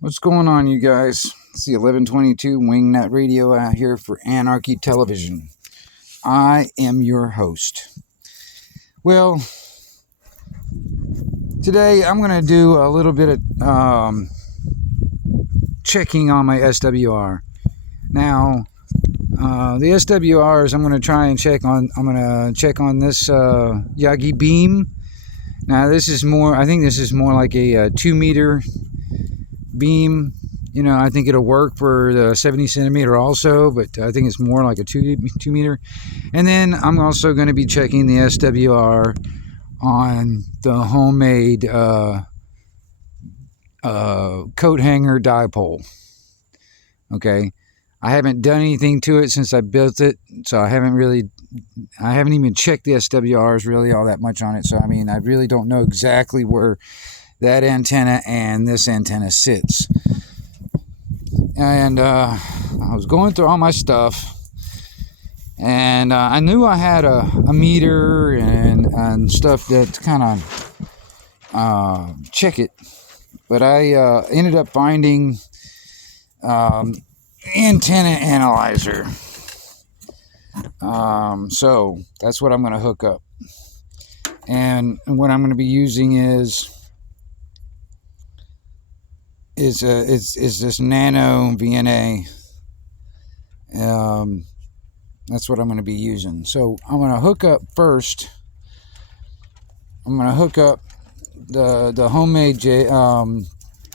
What's going on, you guys? It's the 1122 Wingnut Radio out here for Anarchy Television. I am your host. Well, today I'm going to do a little bit of checking on my SWR. Now, the SWRs I'm going to try and check on. I'm going to check on this Yogi beam. Now, this is more. I think this is more like a 2-meter beam. You know, I think it'll work for the 70 centimeter also, but I think it's more like a 2 meter. And then I'm also going to be checking the SWR on the homemade coat hanger dipole. Okay, I haven't done anything to it since I built it, so I haven't even checked the SWRs really all that much on it. So I mean, I really don't know exactly where that antenna and this antenna sits. And I was going through all my stuff, and I knew I had a meter and stuff that kind of check it, but I ended up finding antenna analyzer. So that's what I'm going to hook up, and what I'm going to be using is this nano VNA. That's what I'm going to be using. So I'm going to hook up first. I'm going to hook up the homemade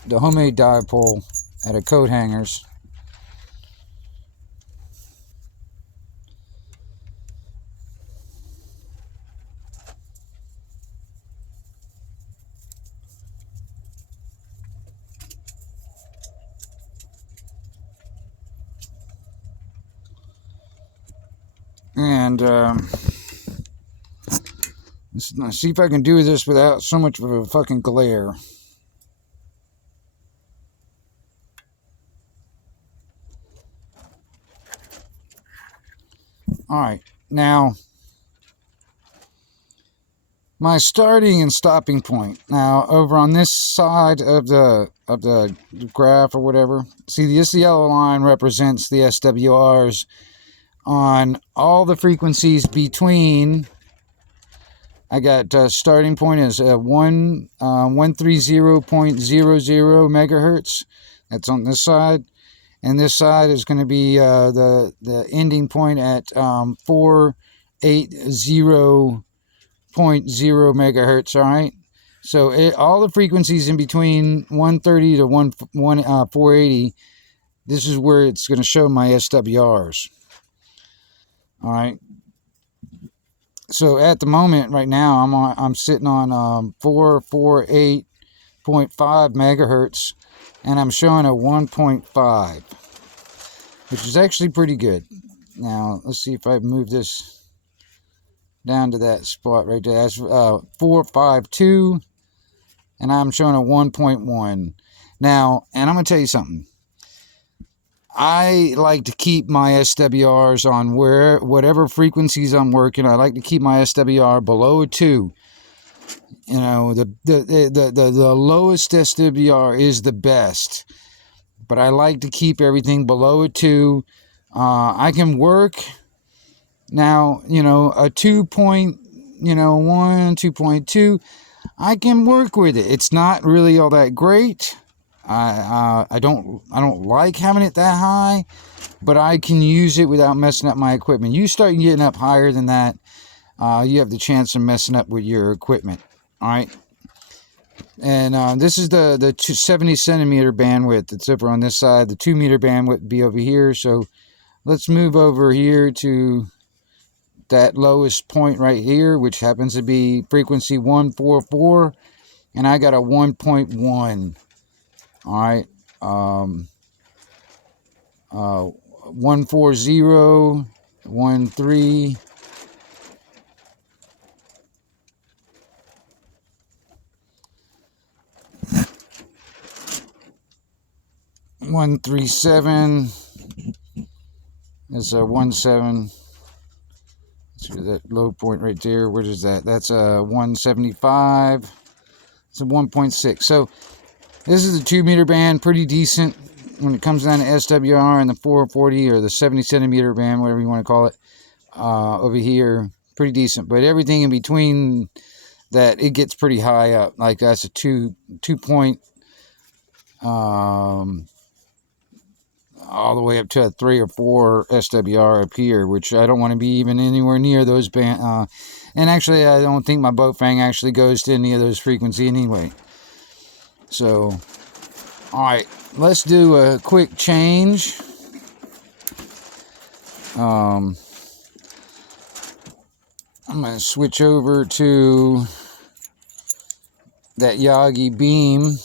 dipole out of coat hangers. And let's see if I can do this without so much of a fucking glare. Alright, now my starting and stopping point. Now over on this side of the graph or whatever, see this yellow line represents the SWRs on all the frequencies between. I got starting point is 130.00 megahertz. That's on this side, and this side is going to be the ending point at 480.0 megahertz. All right, so all the frequencies in between 130 to 480. This is where it's going to show my SWRs. All right. So at the moment, right now, I'm sitting on 448.5 megahertz, and I'm showing a 1.5, which is actually pretty good. Now let's see if I move this down to that spot right there. That's 452, and I'm showing a 1.1. Now, and I'm gonna tell you something. I like to keep my SWRs on whatever frequencies I'm working. I like to keep my SWR below a 2. You know, the lowest SWR is the best, but I like to keep everything below a 2. I can work now. You know, a 2.1, 2.2. I can work with it. It's not really all that great. I don't like having it that high, but I can use it without messing up my equipment. You start getting up higher than that, you have the chance of messing up with your equipment. All right, and this is the 70 centimeter bandwidth. It's over on this side. The 2 meter bandwidth would be over here. So let's move over here to that lowest point right here, which happens to be frequency 144, and I got a 1.1. All right, 140, 13, 137. That's a 17. See that low point right there. Where is that? That's a 175. It's a 1.6. So This is the 2 meter band, pretty decent when it comes down to SWR and the 440 or the 70 centimeter band, whatever you want to call it. Over here, pretty decent, but everything in between that, it gets pretty high up. Like that's a 2 point, all the way up to a 3 or 4 SWR up here, which I don't want to be even anywhere near those band. And actually, I don't think my boat fang actually goes to any of those frequency anyway. So, all right, let's do a quick change. I'm going to switch over to that Yogi beam.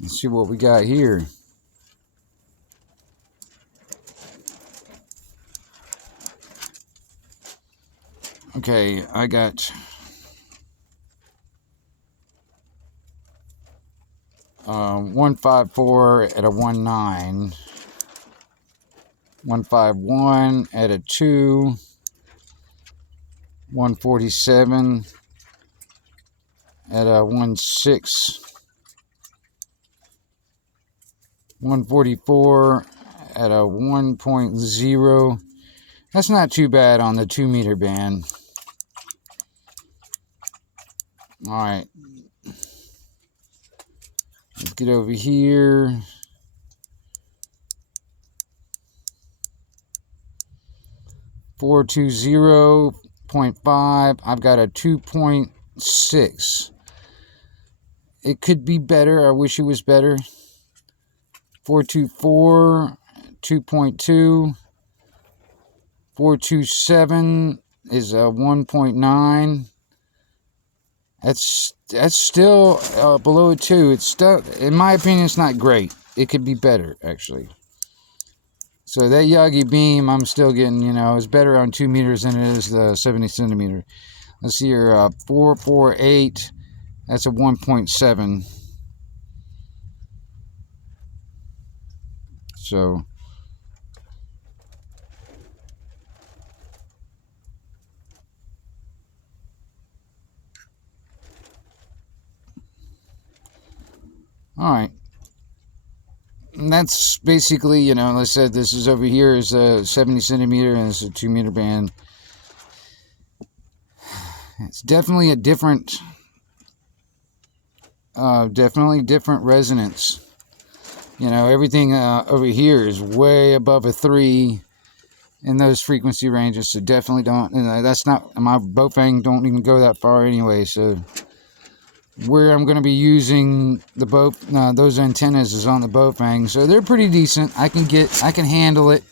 Let's see what we got here. Okay, I got 154 at a 19, 151 at a 2, 147 at a 16, 144 at a 1.0. That's not too bad on the 2 meter band. All right, let's get over here. .5. I've got a 2.6. It could be better. I wish it was better. 424, 2.2. 427 is a 1.9. That's still below a 2. It's still, in my opinion, it's not great. It could be better, actually. So that Yogi beam, I'm still getting, you know, it's better on 2 meters than it is the 70 centimeter. Let's see here, 448, that's a 1.7. So, all right. And that's basically, you know, like I said, this is over here is a 70 centimeter and it's a 2 meter band. It's definitely a different, definitely different resonance. You know, everything over here is way above a 3 in those frequency ranges. So definitely don't, you know, that's not, my boat fang don't even go that far anyway. So where I'm going to be using the boat, those antennas is on the boat fang, so they're pretty decent. I can handle it.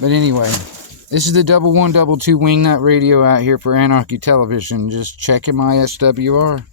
But anyway, this is the 112 Wingnut radio out here for Anarchy Television. Just checking my SWR.